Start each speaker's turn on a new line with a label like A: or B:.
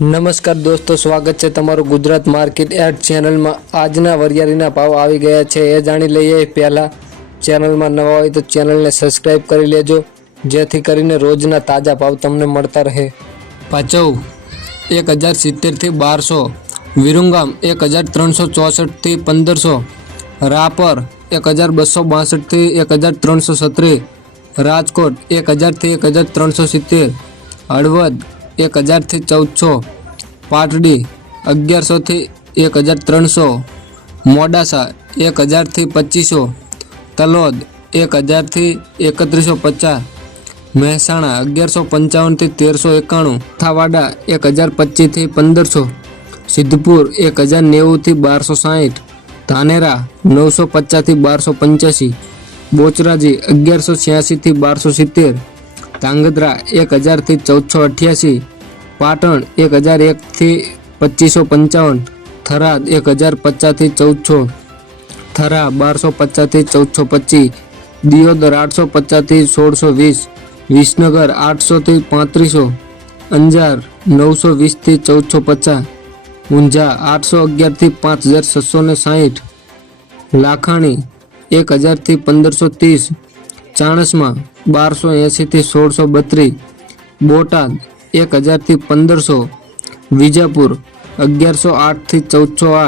A: નમસ્કાર દોસ્તો, સ્વાગત છે તમારું ગુજરાત માર્કેટ એડ ચેનલમાં. આજના વરિયાળીના ભાવ આવી ગયા છે એ જાણી લઈએ. પહેલાં ચેનલમાં નવા હોય તો ચેનલને સબસ્ક્રાઈબ કરી લેજો, જેથી કરીને રોજના તાજા ભાવ તમને મળતા રહે. પાચવ એક હજાર સિત્તેરથી બારસો, વિરુંગામ એક હજાર ત્રણસો ચોસઠથી પંદરસો, રાપર એક હજાર બસો બાસઠથી એક હજાર ત્રણસો સત્રીસ રાજકોટ એક હજારથી એક હજાર ત્રણસો સિત્તેર, હળવદ એક હજારથી ચૌદસો. પાટડી અગિયારસોથી એક હજાર ત્રણસો. મોડાસા એક હજારથી પચીસો. તલોદ એક હજારથી એકત્રીસો પચાસ. મહેસાણા અગિયારસો પંચાવનથી તેરસો એકાણું. થાવાડા એક હજાર પચીસથી પંદરસો. સિદ્ધપુર એક હજાર નેવુંથી બારસો સાહીઠ. ધાનેરા નવસો પચાસથી બારસો પંચ્યાસી. બોચરાજી અગિયારસો છ્યાસીથી બારસો સિત્તેર. ધાંગધ્રા એક હજારથી ચૌદસો અઠ્યાસી, પાટણ એક હજાર એકથી પચીસો પંચાવન, થરાદ એક હજાર પચાસથી ચૌદસો, થરા બારસો પચાસથી ચૌદસો પચીસ, દિયોદર આઠસો પચાસથી સોળસો વીસ, વિસનગર આઠસોથી પાંત્રીસો, અંજાર નવસો વીસથી ચૌદસો પચાસ, ઊંઝા આઠસો અગિયારથી પાંચ હજાર છસો ને સાહીઠ, લાખાણી એક હજારથી પંદરસો ત્રીસ, ચાણસમાં બારસો એંશીથી સોળસો બત્રીસ બોટાદ એક હજારથી પંદરસો વિજાપુર અગિયારસો આઠથી ચૌદસો આઠ